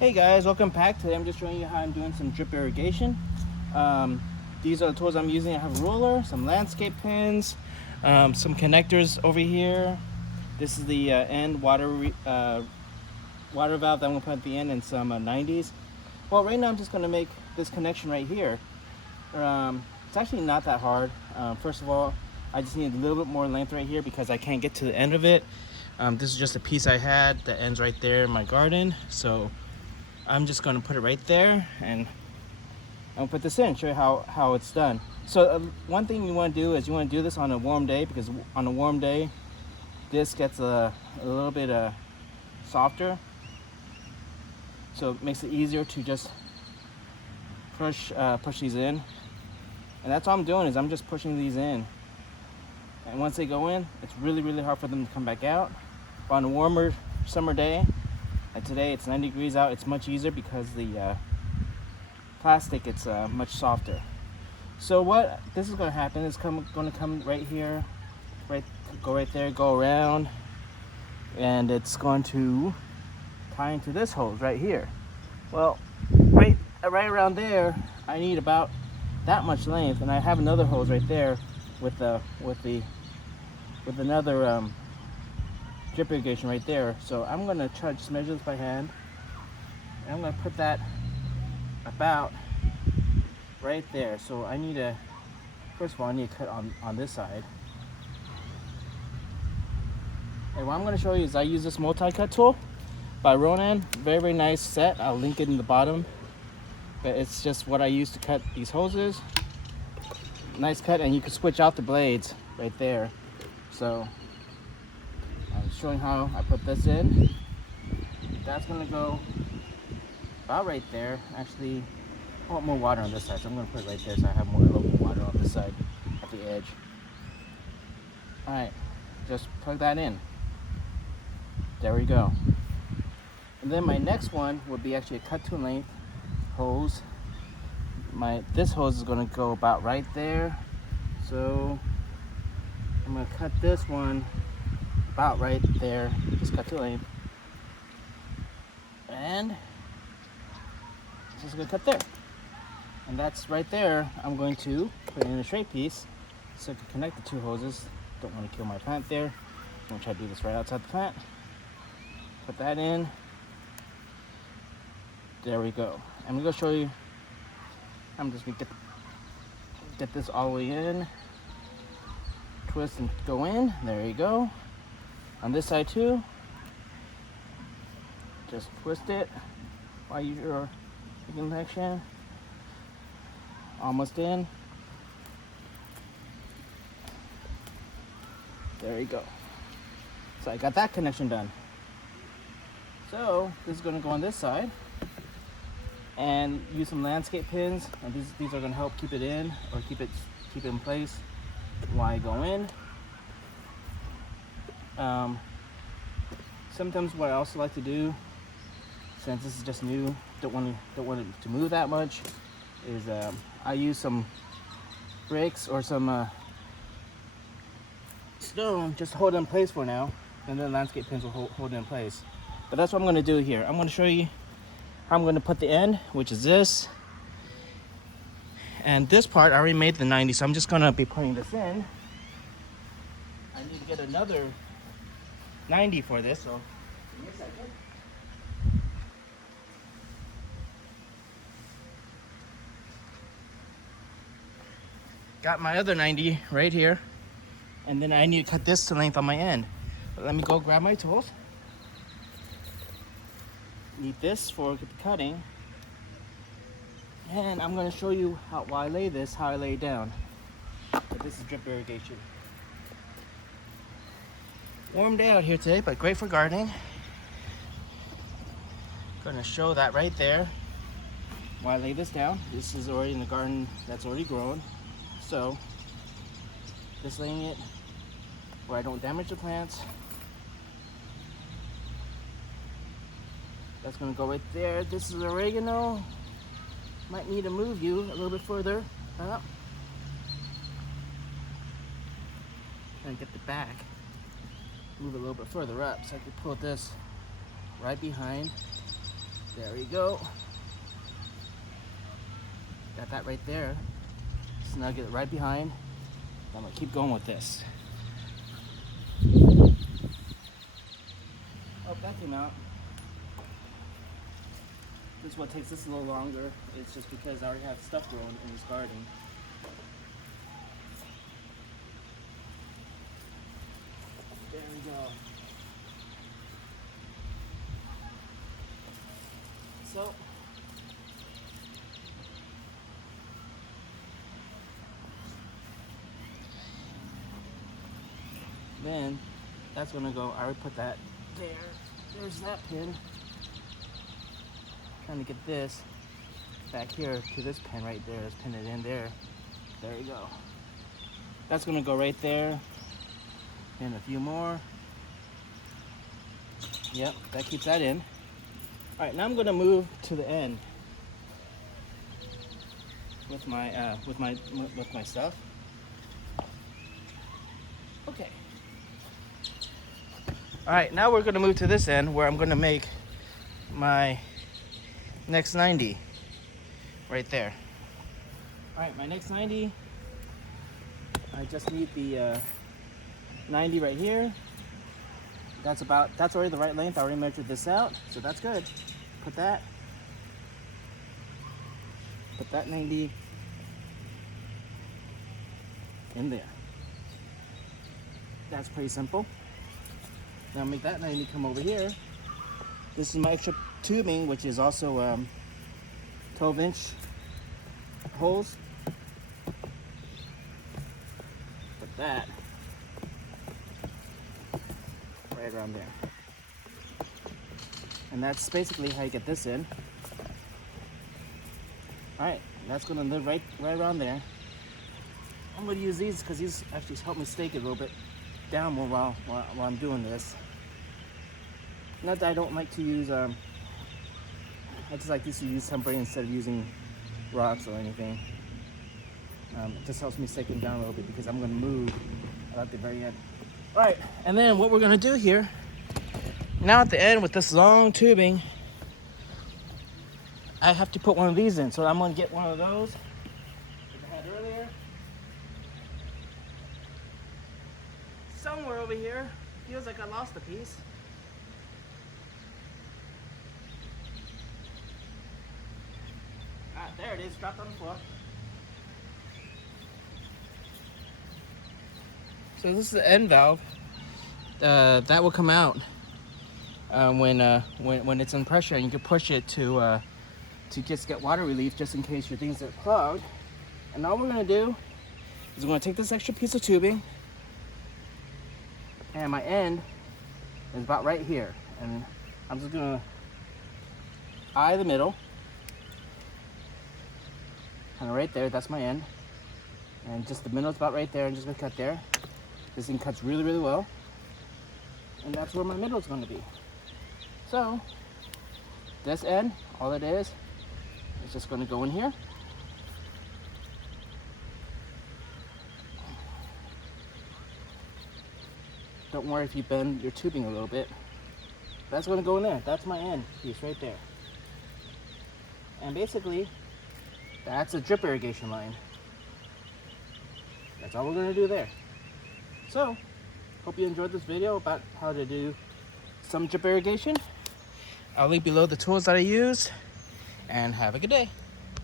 Hey guys, welcome back. Today I'm just showing you how I'm doing some drip irrigation. These are the tools I'm using. I have a roller, some landscape pins, some connectors over here. This is the end water valve that I'm going to put at the end, and some 90s. Well, right now I'm just going to make this connection right here. It's actually not that hard. First of all, I just need a little bit more length right here because I can't get to the end of it. This is just a piece I had that ends right there in my garden. So I'm just going to put it right there, and I'm going to put this in, show you how it's done. So one thing you want to do is you want to do this on a warm day, because on a warm day this gets a little bit softer, so it makes it easier to just push these in. And that's all I'm doing, is I'm just pushing these in, and once they go in, it's really hard for them to come back out. But on a warmer summer day, and today it's 90 degrees out, it's much easier because the plastic, it's much softer. So what this is going to happen is going to come right here, go right there, go around, and it's going to tie into this hose right here. Well, right around there, I need about that much length, and I have another hose right there with another drip irrigation right there. So I'm going to try to just measure this by hand, and I'm going to put that about right there. So I need to, first of all, I need to cut on this side. And what I'm going to show you is I use this multi-cut tool by Ronan. Very nice set. I'll link it in the bottom. But it's just what I use to cut these hoses. Nice cut, and you can switch out the blades right there. So I'm showing how I put this in. That's going to go about right there. Actually, I want more water on this side, so I'm going to put it right there so I have a little more water on this side at the edge. Alright, just plug that in. There we go. And then my next one would be actually a cut to length hose. This hose is going to go about right there. So I'm going to cut this one about right there. Just cut to length. And just going to cut there. And that's right there. I'm going to put it in a straight piece so I can connect the two hoses. Don't want to kill my plant there. I'm going to try to do this right outside the plant. Put that in. There we go. I'm going to show you. I'm just going to get this all the way in. Twist and go in. There you go. On this side too. Just twist it while you're making connection. Almost in. There you go. So I got that connection done. So this is going to go on this side, and use some landscape pins, and these are going to help keep it in, or keep it in place while I go in. Sometimes what I also like to do, since this is just new, don't want it to move that much, is I use some bricks or some stone just to hold it in place for now, and then landscape pins will hold it in place. But that's what I'm going to do here. I'm going to show you how I'm going to put the end, which is this. And this part, I already made the 90, so I'm just going to be putting this in. I need to get another 90 for this, so give me a second. Got my other 90 right here. And then I need to cut this to length on my end. But let me go grab my tools. Need this for the cutting. And I'm going to show you how I lay it down. But this is drip irrigation. Warm day out here today, but great for gardening. Going to show that right there while I lay this down. This is already in the garden that's already grown. So just laying it where I don't damage the plants. That's going to go right there. This is oregano. Might need to move you a little bit further up. And get the back. Move it a little bit further up so I can pull this right behind There we go. Got that right there. Snug it right behind. I'm gonna keep going with this. Oh, that came out. This is what takes this a little longer. It's just because I already have stuff growing in this garden. There we go. So, then that's gonna go. I already put that there. There's that pin. Trying to get this back here to this pin right there. Let's pin it in there. There you go. That's gonna go right there. And a few more. Yep, that keeps that in. All right, now I'm gonna move to the end with my stuff. Okay. All right, now we're gonna move to this end where I'm gonna make my next 90 right there. All right, my next 90. I just need the 90 right here. That's already the right length. I already measured this out, so that's good. Put that 90 in there. That's pretty simple. Now make that 90 come over here. This is my extra tubing, which is also 12-inch holes. Put that right around there. And that's basically how you get this in. All right, that's gonna live right around there. I'm gonna use these because these actually help me stake it a little bit down more while I'm doing this. Not that I don't like to use, I just like to use temporary instead of using rocks or anything. It just helps me stake them down a little bit because I'm gonna move at the very end. All right, and then what we're gonna do here, now at the end with this long tubing, I have to put one of these in. So I'm gonna get one of those that I had earlier. Somewhere over here, feels like I lost a piece. Ah, there it is, dropped on the floor. So this is the end valve. That will come out when it's in pressure, and you can push it to just get water relief, just in case your things are clogged. And all we're gonna do is we're gonna take this extra piece of tubing, and my end is about right here, and I'm just gonna eye the middle, kind of right there. That's my end, and just the middle is about right there. I'm just gonna cut there. This thing cuts really, really well, and that's where my middle is going to be. So this end, all it is just going to go in here. Don't worry if you bend your tubing a little bit. That's going to go in there. That's my end piece right there. And basically, that's a drip irrigation line. That's all we're going to do there. So, hope you enjoyed this video about how to do some drip irrigation. I'll link below the tools that I use, and have a good day.